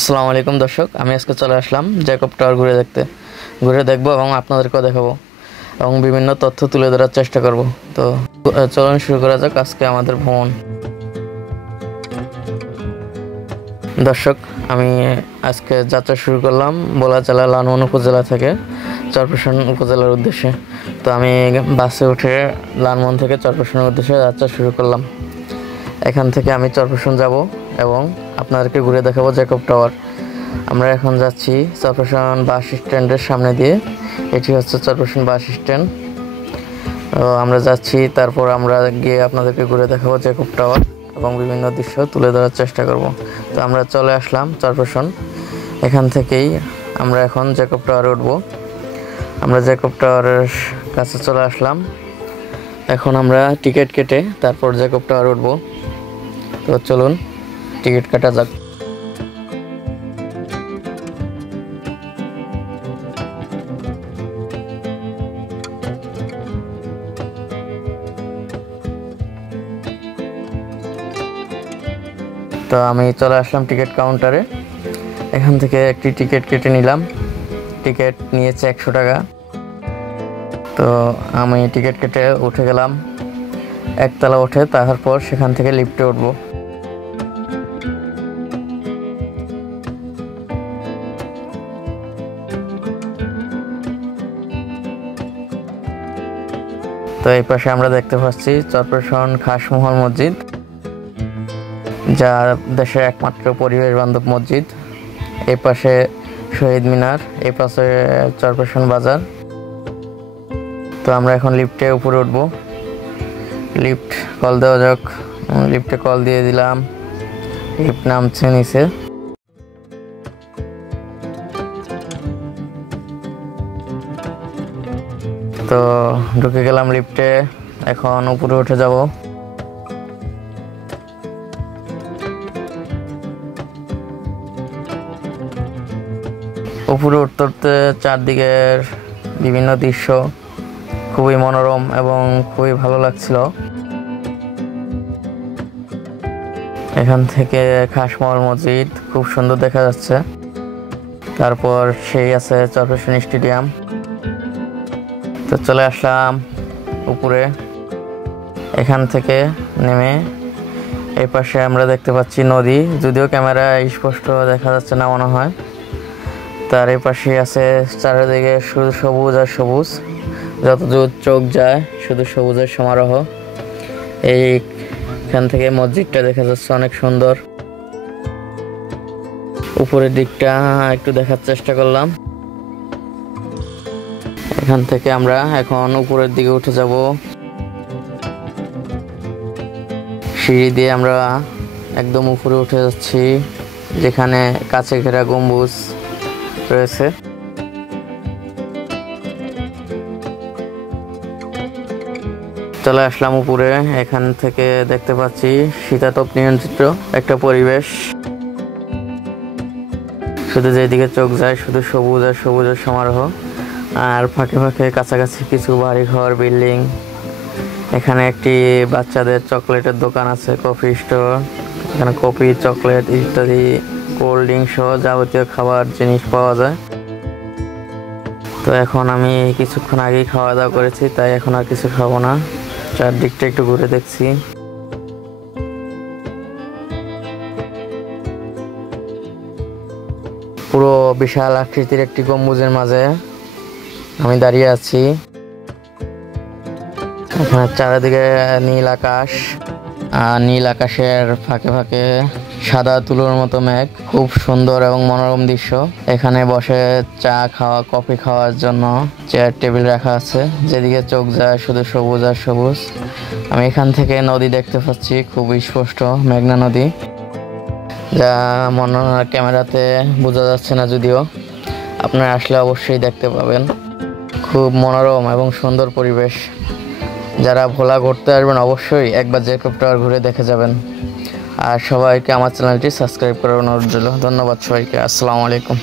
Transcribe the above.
আসসালামু আলাইকুম দর্শক, আমি আজকে চলে আসলাম জ্যাকব টাওয়ার ঘুরে দেখব এবং আপনাদেরকেও দেখাবো এবং বিভিন্ন তথ্য তুলে ধরার চেষ্টা করব। তো চলুন শুরু করা যাক আজকে আমাদের ভ্রমণ। দর্শক, আমি আজকে যাত্রা শুরু করলাম ভোলা জেলা লালমোহন উপজেলা থেকে চরফ্যাশন উপজেলার উদ্দেশ্যে। তো আমি বাসে উঠে লালমোহন থেকে চরফ্যাশনের উদ্দেশ্যে যাত্রা শুরু করলাম। এখান থেকে আমি চরফ্যাশন যাব এবং আপনাদেরকে ঘুরে দেখাবো জ্যাকব টাওয়ার। আমরা এখন যাচ্ছি চরফ্যাশন বাস স্ট্যান্ডের সামনে দিয়ে। এটি হচ্ছে চরফ্যাশন বাস স্ট্যান্ড। তো আমরা যাচ্ছি, তারপর আমরা গিয়ে আপনাদেরকে ঘুরে দেখাবো জ্যাকব টাওয়ার এবং বিভিন্ন দৃশ্য তুলে ধরার চেষ্টা করব। তো আমরা চলে আসলাম চরফ্যাশন। এখান থেকেই আমরা এখন জ্যাকব টাওয়ারে উঠব। আমরা জ্যাকব টাওয়ারের কাছে চলে আসলাম। এখন আমরা টিকিট কেটে তারপর জ্যাকব টাওয়ারে উঠব। তো চলুন টিকিট কাটা যাক। তো আমি চলে আসলাম টিকিট কাউন্টারে। এখান থেকে একটি টিকিট কেটে নিলাম। টিকিট নিয়েছে 100 টাকা। তো আমি টিকিট কেটে উঠে গেলাম একতলা উঠে, তারপর সেখান থেকে লিফটে উঠব। তো এই পাশে আমরা দেখতে পাচ্ছি চরফ্যাশন খাসমহল মসজিদ, যা দেশের একমাত্র পরিবেশ বান্ধব মসজিদ। এই পাশে শহীদ মিনার, এই পাশে চরফ্যাশন বাজার। তো আমরা এখন লিফটে উপরে উঠব। লিফট কল দেওয়া যাক। লিফটে কল দিয়ে দিলাম। লিফট নামছে নিচে। তো ঢুকে গেলাম লিফটে। এখন উপরে উঠে যাব। উপরে উঠতে উঠতে চারদিকের বিভিন্ন দৃশ্য খুবই মনোরম এবং খুবই ভালো লাগছিল। এখান থেকে খাসমহল মসজিদ খুব সুন্দর দেখা যাচ্ছে। তারপর সেই আছে চরফ্যাশন স্টেডিয়াম। তো চলে আসলাম উপরে। এখান থেকে নেমে এই পাশে আমরা দেখতে পাচ্ছি নদী, যদিও ক্যামেরায় স্পষ্ট দেখা যাচ্ছে না মনে হয়। তার এই পাশে আছে চারিদিকে শুধু সবুজ আর সবুজ, যতদূর চোখ যায় শুধু সবুজের সমারোহ। এইখান থেকে মসজিদটা দেখা যাচ্ছে অনেক সুন্দর। উপরের দিকটা একটু দেখার চেষ্টা করলাম। এখান থেকে আমরা এখন উপরের দিকে উঠে যাব। সিঁড়ি দিয়ে আমরা একদম উপরে উঠে যাচ্ছি, যেখানে কাছে ঘেরা গম্বুজ রয়েছে। চলে আসলাম উপরে। এখান থেকে দেখতে পাচ্ছি শীতাতপ নিয়ন্ত্রিত একটা পরিবেশ। শুধু যেদিকে চোখ যায় শুধু সবুজ আর সবুজের সমারোহ, আর ফাঁকে ফাঁকে কাছাকাছি কিছু বাড়িঘর, বিল্ডিং। এখানে একটি বাচ্চাদের চকলেটের দোকান আছে, কফি স্টোর। এখানে কফি, চকলেট ইত্যাদি কোল্ড ড্রিঙ্ক সহ যাবতীয় খাবার জিনিস পাওয়া যায়। তো এখন আমি কিছুক্ষণ আগেই খাওয়া দাওয়া করেছি, তাই এখন আর কিছু খাবো না। চারদিকটা একটু ঘুরে দেখছি। পুরো বিশাল আকৃতির একটি গম্বুজের মাঝে আমি দাঁড়িয়ে আছি। এখানে চারিদিকে নীল আকাশ, আর নীল আকাশের ফাঁকে ফাঁকে সাদা তুলোর মতো মেঘ। খুব সুন্দর এবং মনোরম দৃশ্য। এখানে বসে চা খাওয়া, কফি খাওয়ার জন্য চেয়ার টেবিল রাখা আছে। যেদিকে চোখ যায় শুধু সবুজ আর সবুজ। আমি এখান থেকে নদী দেখতে পাচ্ছি খুব স্পষ্ট, মেঘনা নদী, যা ক্যামেরাতে বোঝা যাচ্ছে না, যদিও আপনারা আসলে অবশ্যই দেখতে পাবেন। খুব মনোরম এবং সুন্দর পরিবেশ। যারা ভোলা ঘুরতে আসবেন অবশ্যই একবার জ্যাকব টাওয়ার ঘুরে দেখে যাবেন। আর সবাইকে আমার চ্যানেলটি সাবস্ক্রাইব করার অনুরোধ রইল। ধন্যবাদ সবাইকে। আসসালামু আলাইকুম।